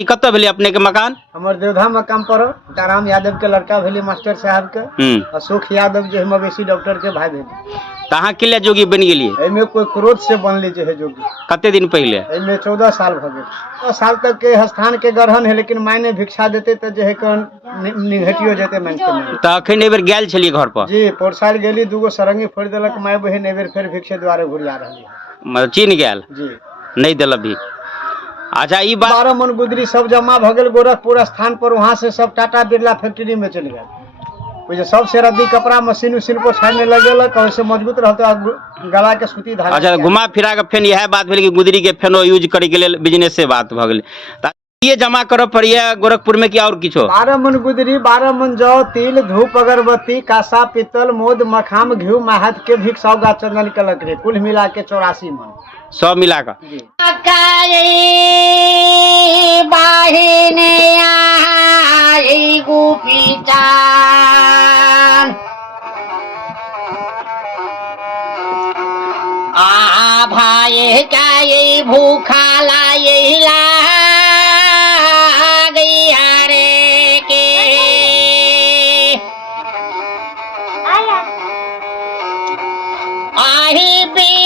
ई कत्तो भेली अपने के मकान? हमार देवधा मकाम पर ताराम यादव के लड़का भेली मास्टर साहब के, अशोक यादव जो है मवेशी डॉक्टर के भाई भेली। कहाँ किले जोगी बन गेलिए? एमे कोई क्रोध से बनली जो है जोगी। कते दिन पहले? एमे 14 साल भ गए। 14 साल तक के स्थान के ग्रहण है, लेकिन मायने भिक्षा देते तो जो है निघटियो जेते मन के। तो अखन एबर गेल छलिए घर पर? जी, पोरसाल गेली, दूगो सरंगी फोड़ देलक माय बहन, एबर फिर भिक्षे द्वारे घुरिया रहली। मतलब चीन गेल? जी, नहीं दिल भी। अच्छा, ई बात 12 मन गुदरी सब जमा भ गेल गोरखपुर स्थान पर। वहाँ से सब टाटा बिरला फैक्ट्री में चल गए। सब से रद्दी कपड़ा मशीन उशीन पर छाड़ने लगेलक, वैसे मजबूत रहते गला के सूती धागा। अच्छा, घुमा फिरा के फेन यह बात भेल कि गुदरी के फेनो यूज करे के लिए बिजनेस से बात भ गेल। ये जमा करो पड़िए गोरखपुर में, क्या और किछो? 12 मन गुदरी, 12 मन जौ, तिल, धूप, अगरबत्ती, कासा, पीतल, मोद, मखाम, घी, महत के भिक, सौगा, चंदन के लकड़ी, कुल मिला के 84 मन सब मिला कर। भाई क्या ये भूखा लाई ला गई रे के आही बी